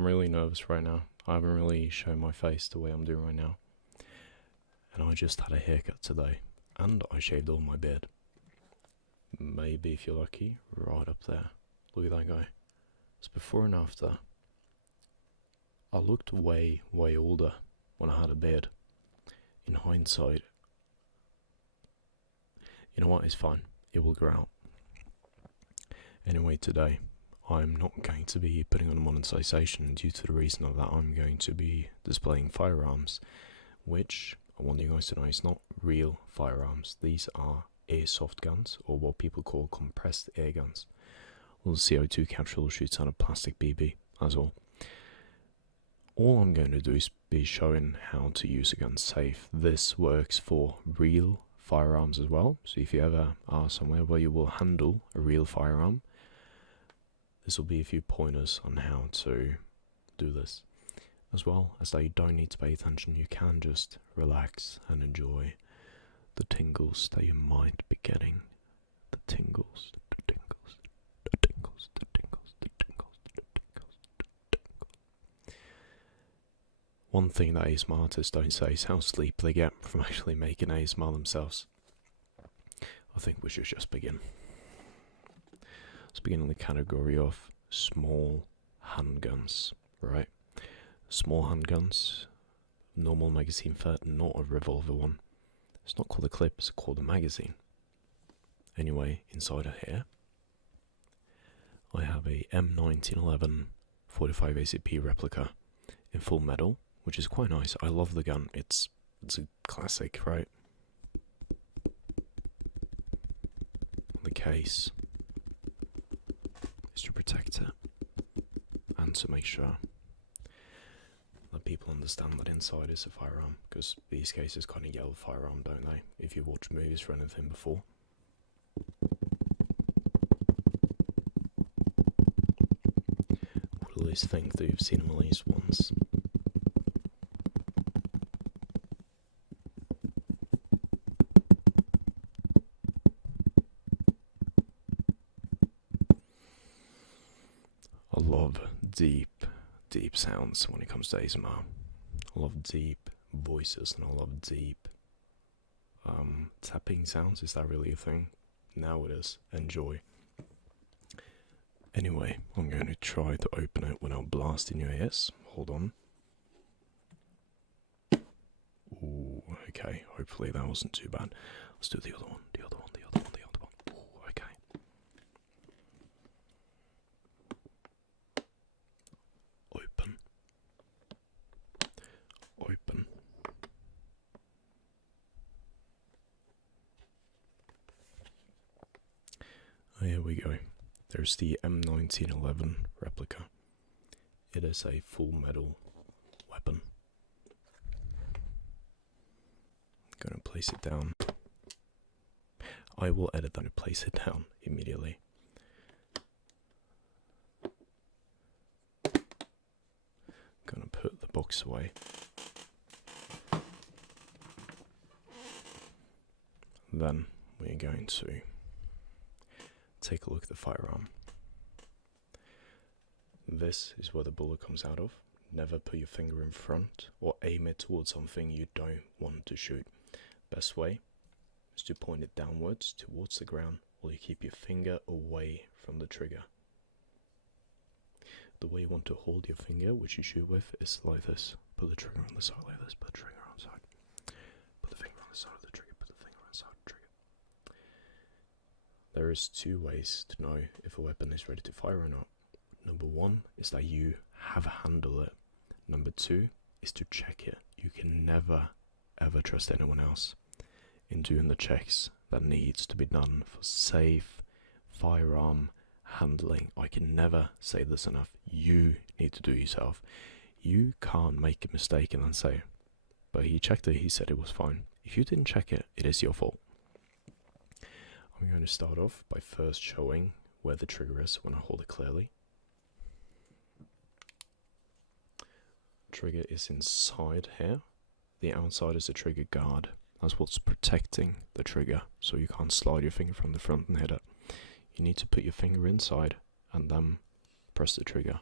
I'm really nervous right now. I haven't really shown my face the way I'm doing right now. And I just had a haircut today. And I shaved all my beard. Maybe if you're lucky, right up there. Look at that guy. It's before and after. I looked way, way older when I had a beard. In hindsight, you know what, it's fine. It will grow out. Anyway, today, I'm not going to be putting on a monetization due to the reason of that I'm going to be displaying firearms, which I want you guys to know is not real firearms. These are airsoft guns, or what people call compressed air guns. Little CO2 capsule shoots out a plastic BB, as all. All I'm going to do is be showing how to use a gun safe. This works for real firearms as well. So if you ever are somewhere where you will handle a real firearm, this will be a few pointers on how to do this. As well as that you don't need to pay attention, you can just relax and enjoy the tingles that you might be getting. The tingles, the tingles, the tingles, the tingles, the tingles, the tingles, the tingles. One thing that ASMR artists don't say is how sleep they get from actually making ASMR themselves. I think we should just begin. Let's begin in the category of small handguns, right? Small handguns, normal magazine fit, not a revolver one. It's not called a clip, it's called a magazine. Anyway, inside of here, I have a M1911 45 ACP replica in full metal, which is quite nice. I love the gun. It's a classic, right? The case is to protect it and to make sure that people understand that inside is a firearm, because these cases kind of yell firearm, don't they? If you watch movies or anything before. We'll always think that you've seen them at least once. I love deep sounds when it comes to ASMR. I love deep voices and I love deep tapping sounds. Is that really a thing? Now it is. Enjoy. Anyway, I'm going to try to open it without blasting your ears. Hold on. Ooh, okay. Hopefully that wasn't too bad. Let's do the other one. The other one. Ooh, okay. Open. Oh, here we go. There's the M1911 replica. It is a full metal weapon. I'm going to place it down. I will edit that and place it down immediately. Gonna put the box away. Then we're going to take a look at the firearm. This is where the bullet comes out of. Never put your finger in front or aim it towards something you don't want to shoot. Best way is to point it downwards towards the ground while you keep your finger away from the trigger. The way you want to hold your finger, which you shoot with, is like this. Put the trigger on the side like this, put the trigger on the side. Put the finger on the side of the trigger, put the finger on the side of the trigger. There is two ways to know if a weapon is ready to fire or not. Number one is that you have handled it. Number two is to check it. You can never, ever trust anyone else in doing the checks that needs to be done for safe firearm handling. I can never say this enough. You need to do yourself. You can't make a mistake and then say, but he checked it, he said it was fine. If you didn't check it, it is your fault. I'm going to start off by first showing where the trigger is when I hold it clearly. Trigger is inside here. The outside is the trigger guard. That's what's protecting the trigger, so you can't slide your finger from the front and hit it. You need to put your finger inside and then press the trigger.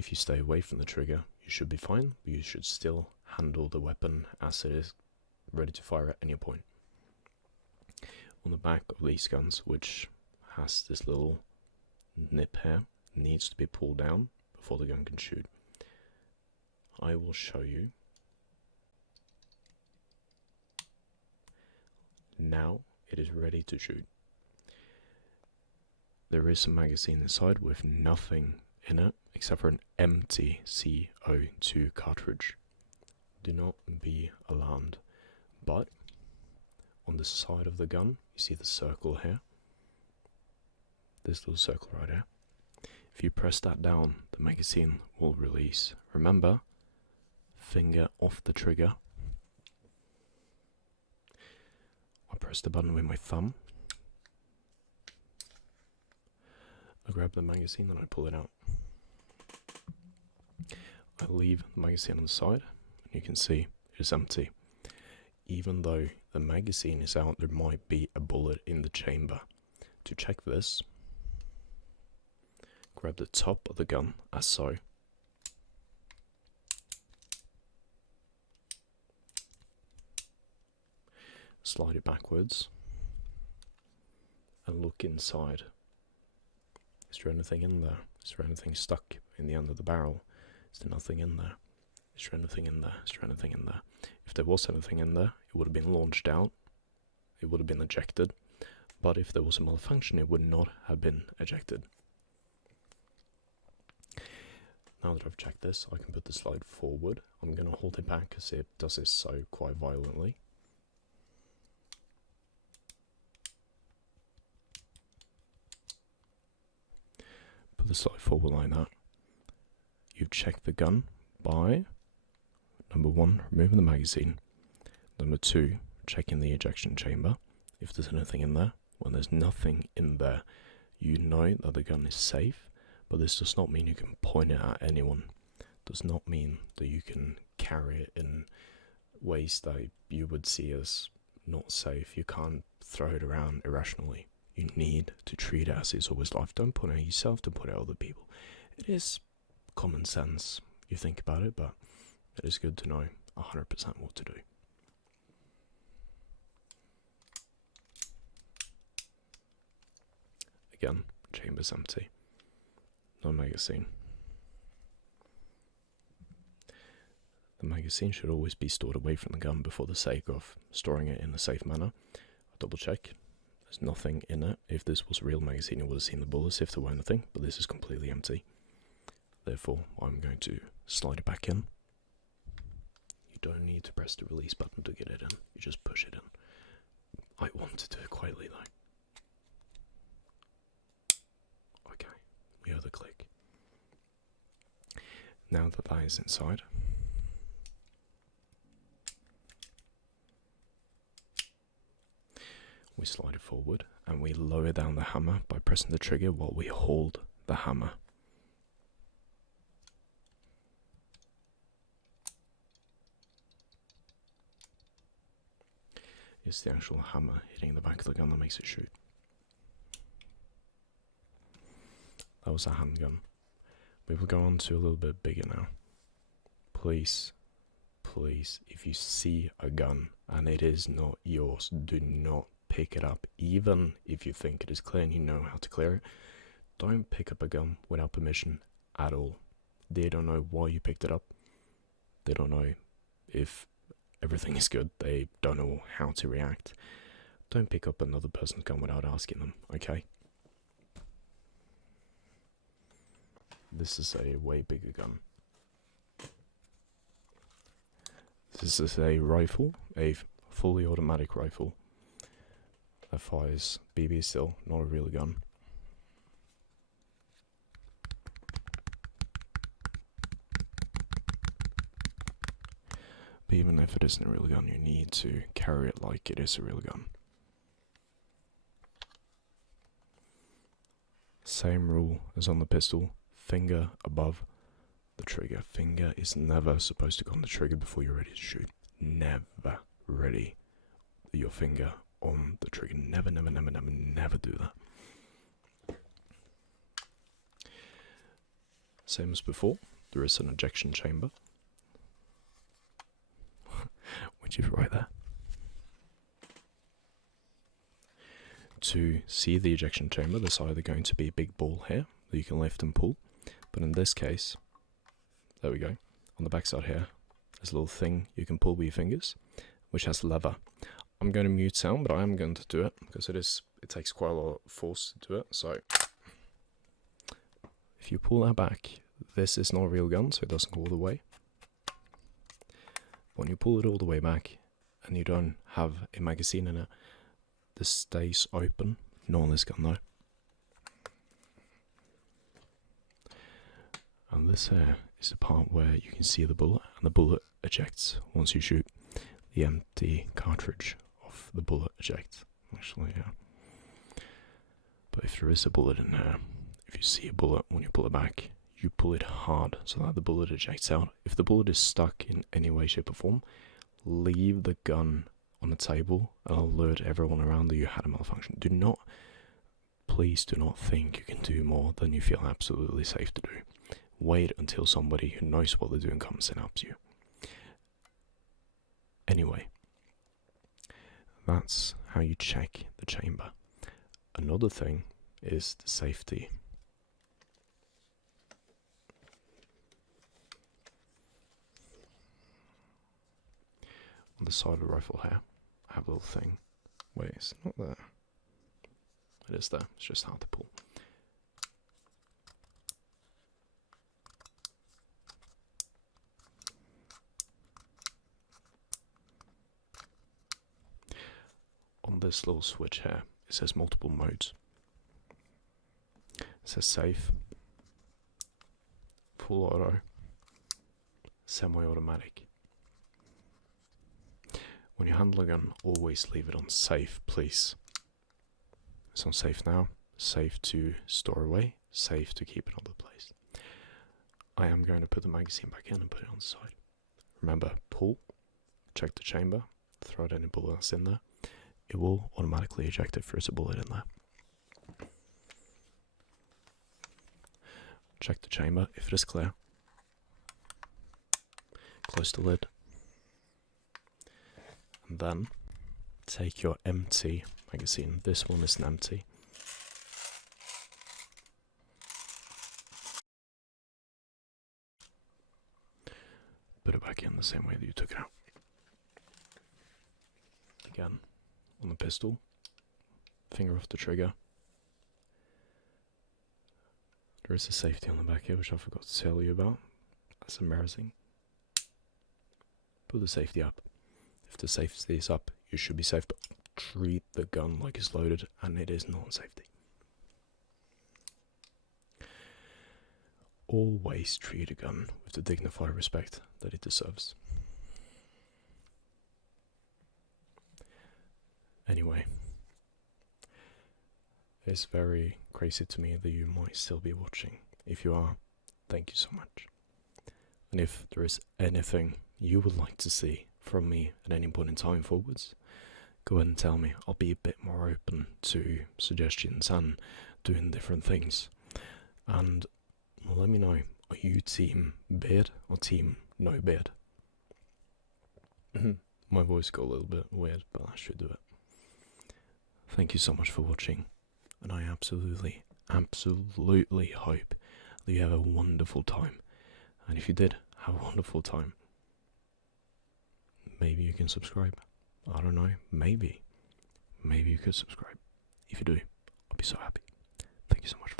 if you stay away from the trigger, you should be fine, but you should still handle the weapon as it is ready to fire at any point. On the back of these guns, which has this little nip here, needs to be pulled down before the gun can shoot. I will show you. Now it is ready to shoot. There is a magazine inside with nothing in it except for an empty CO2 cartridge. Do not be alarmed. But on the side of the gun, you see the circle here. This little circle right here. If you press that down, the magazine will release. Remember, finger off the trigger. I press the button with my thumb. I grab the magazine and I pull it out. I leave the magazine on the side, and you can see it is empty. Even though the magazine is out, there might be a bullet in the chamber. To check this, grab the top of the gun, as so. Slide it backwards, and look inside. Is there anything in there? Is there anything stuck in the end of the barrel? Is there nothing in there? Is there anything in there? Is there anything in there? If there was anything in there, it would have been launched out. It would have been ejected. But if there was a malfunction, it would not have been ejected. Now that I've checked this, I can put the slide forward. I'm going to hold it back because it does this so quite violently. Put the slide forward like that. You've checked the gun by, number 1, removing the magazine. Number 2, checking the ejection chamber. If there's anything in there. When there's nothing in there, you know that the gun is safe, but this does not mean you can point it at anyone. Does not mean that you can carry it in ways that you would see as not safe. You can't throw it around irrationally. You need to treat it as it's always life. Don't point it at yourself, don't point it at other people. It is common sense, you think about it, but it is good to know 100% what to do. Again, chamber's empty. No magazine. The magazine should always be stored away from the gun for the sake of storing it in a safe manner. I'll double check. There's nothing in it. If this was a real magazine, you would have seen the bullets if there were anything, but this is completely empty. Therefore, I'm going to slide it back in. You don't need to press the release button to get it in. You just push it in. I want to do it quietly though. Okay, we hear the click. Now that that is inside, we slide it forward and we lower down the hammer by pressing the trigger while we hold the hammer. It's the actual hammer hitting the back of the gun that makes it shoot. That was a handgun. We will go on to a little bit bigger now. Please, if you see a gun and it is not yours, do not pick it up. Even if you think it is clear and you know how to clear it, don't pick up a gun without permission at all. They don't know why you picked it up. They don't know if everything is good. They don't know how to react. Don't pick up another person's gun without asking them, okay? This is a way bigger gun. This is a rifle, a fully automatic rifle that fires BB still, not a real gun. But even if it isn't a real gun, you need to carry it like it is a real gun. Same rule as on the pistol, finger above the trigger. Finger is never supposed to go on the trigger before you're ready to shoot. Never ready your finger on the trigger. Never do that. Same as before, there is an ejection chamber, which is right there. To see the ejection chamber, there's either going to be a big ball here that you can lift and pull, but in this case, there we go, on the backside here, there's a little thing you can pull with your fingers, which has lever. I'm going to mute sound, but I am going to do it, because it takes quite a lot of force to do it, so if you pull that back, this is not a real gun, so it doesn't go all the way. When you pull it all the way back, and you don't have a magazine in it, this stays open. Not on this gun though. And this here is the part where you can see the bullet, and the bullet ejects once you shoot. The empty cartridge of the bullet ejects. Actually, yeah. But if there is a bullet in there, if you see a bullet, when you pull it back, you pull it hard so that the bullet ejects out. If the bullet is stuck in any way, shape or form, leave the gun on the table and alert everyone around that you had a malfunction. Please do not think you can do more than you feel absolutely safe to do. Wait until somebody who knows what they're doing comes and helps you. Anyway, that's how you check the chamber. Another thing is the safety. On the side of the rifle here, I have a little thing. Wait, it's not there. It is there, it's just hard to pull. On this little switch here, it says multiple modes. It says safe, full auto, semi-automatic. When you handle a gun, always leave it on safe, please. It's on safe now, safe to store away, safe to keep in another place. I am going to put the magazine back in and put it on the side. Remember, pull, check the chamber, throw out any bullet that's in there. It will automatically eject if there's a bullet in there. Check the chamber if it is clear. Close the lid. And then take your empty magazine. This one isn't empty. Put it back in the same way that you took it out. Again, on the pistol, finger off the trigger. There is a safety on the back here, which I forgot to tell you about. That's embarrassing. Put the safety up. If the safety is up, you should be safe, but treat the gun like it's loaded, and it is not safety. Always treat a gun with the dignified respect that it deserves. Anyway, it's very crazy to me that you might still be watching. If you are, thank you so much. And if there is anything you would like to see from me at any point in time forwards, go ahead and tell me. I'll be a bit more open to suggestions and doing different things. And let me know, are you team beard or team no beard? My voice got a little bit weird, but I should do it. Thank you so much for watching, and I absolutely hope that you have a wonderful time. And if you did have a wonderful time, maybe you can subscribe. I don't know, maybe you could subscribe. If you do, I'll be so happy. Thank you so much for